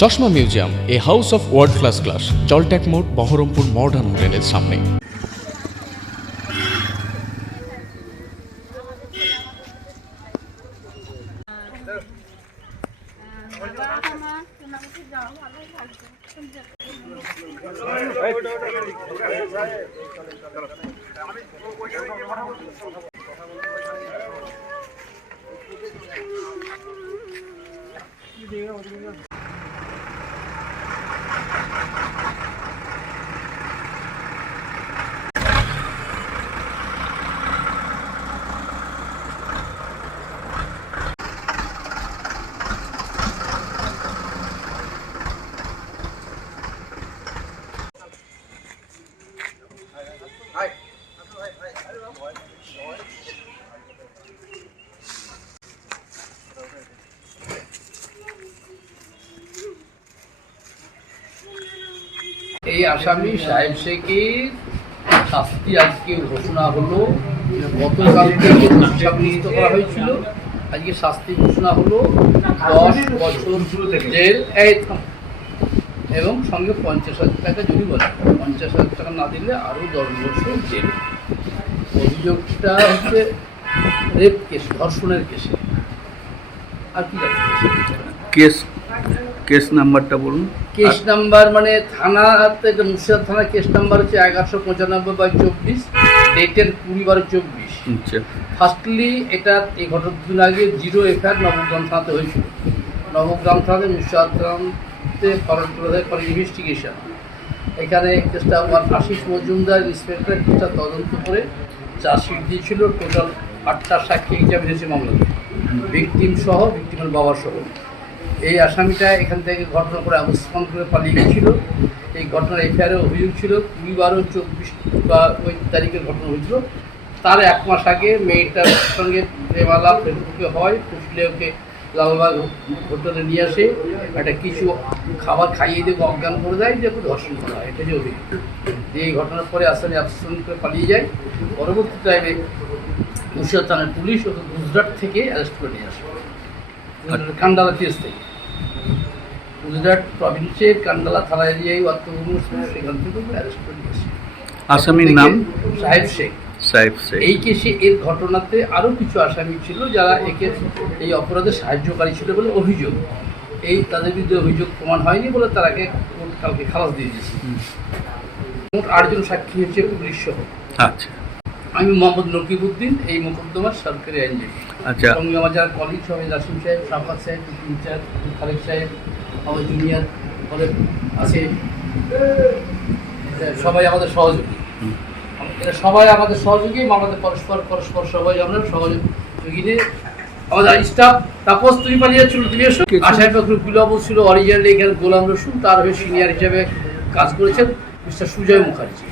চশমা museum, a house of world class, জলট্যাক মোড়, বহরমপুর মডার্ন হোটেলের সামনে। এই আসামি সাহেব শেখের শাস্তি আজকে ঘোষণা হলো। গতকাল থেকে দোষাবৃত্ত করা হয়েছিল, আজকে শাস্তি ঘোষণা হলো 10 বছর জেল এবং সঙ্গে 50,000 টাকা জরিমানা। 50,000 টাকা না দিলে আরও 10 বছর জেল। অভিযোগটা হচ্ছে রেপ কেস, ধর্ষণের কেসে। আর কি কেস নাম্বারটা বলুন। কেস নাম্বার মানে থানাতে, মুর্শিদাবাদ থানা কেস নাম্বার হচ্ছে 1195/24, ডেটের 20/12/24। আচ্ছা। ফার্স্টলি এটা এই ঘটনার দিন আগে 0 এফআইআর নবগ্রাম থানাতে হয়েছিল। নবগ্রাম থানাতে মুর্শিদাবাদ থানাতে ফর ইনভেস্টিগেশন। এখানে কেসটা আশিস মজুমদার ইন্সপেক্টর কেসটা তদন্ত করে চার্জশিট দিয়েছিল। টোটাল 8টা সাক্ষী এক্সামিনেশন মামলাতে, ভিকটিম সহ, ভিকটিমের বাবা সহ। এই আসামিটা এখান থেকে ঘটনা করে অবস্থান করে পালিয়ে গিয়েছিল। এই ঘটনার এফআইআরে অভিযোগ ছিল 20/12/24 বা ওই তারিখের ঘটনা হয়েছিল। তার 1 মাস আগে মেয়েটার সঙ্গে প্রেমালাপ ফেসবুকে হয়, ফুসলে ওকে লালবাগ হোটেলে নিয়ে আসে, একটা কিছু খাবার খাইয়ে দিয়ে অজ্ঞান করে দেয়, যে ধর্ষণ করা হয়। এটা যে অভিযোগ। এই ঘটনার পরে আসামি অবস্থান করে পালিয়ে যায়। পরবর্তী টাইমে মুর্শিদাবাদ থানার পুলিশ ওকে গুজরাট থেকে অ্যারেস্ট করে নিয়ে আসে, কান্ডালা কেস থেকে। গুজরাট প্রভিন্সের কান্ডালা থানা এরিয়ায় সেখান থেকে অ্যারেস্ট করে নিয়েছে। আসামির নাম সাহেব শেখ। এই কেসে এর ঘটনাতে আরও কিছু আসামি ছিল যারা একে এই অপরাধে সাহায্যকারী ছিল বলে অভিযোগ। এই তাদের বিরুদ্ধে অভিযোগ প্রমাণ হয়নি বলে তারাকে কালকে খালাস দিয়ে দিয়েছে। মোট 8 জন সাক্ষী হয়েছে পুলিশ সহ। আচ্ছা। আমি মোহাম্মদ নকিবউদ্দিন, এই মোকদ্দমার সরকারি আইনজীবী। আচ্ছা। সঙ্গে আমার যারা কলিগ সবাই, রাসিম সাহেব, শাফাত সাহেব, ইনচার্জ খালেক সাহেব, আমার জুনিয়র পরে আছে, সবাই আমাদের সহযোগী। এরা সবাই আমাদের সহযোগী, আমাদের পরস্পর সবাই আমরা সহযোগী। আমাদের স্টাফ তাপস তুই পালিয়েছিল, তুমি এসো। আশায় ফখরুল বিলব ছিল অরিজিনাল, এখানে গোলাম রসুল, তার হয়ে সিনিয়র হিসেবে কাজ করেছেন মিস্টার সুজয় মুখার্জি।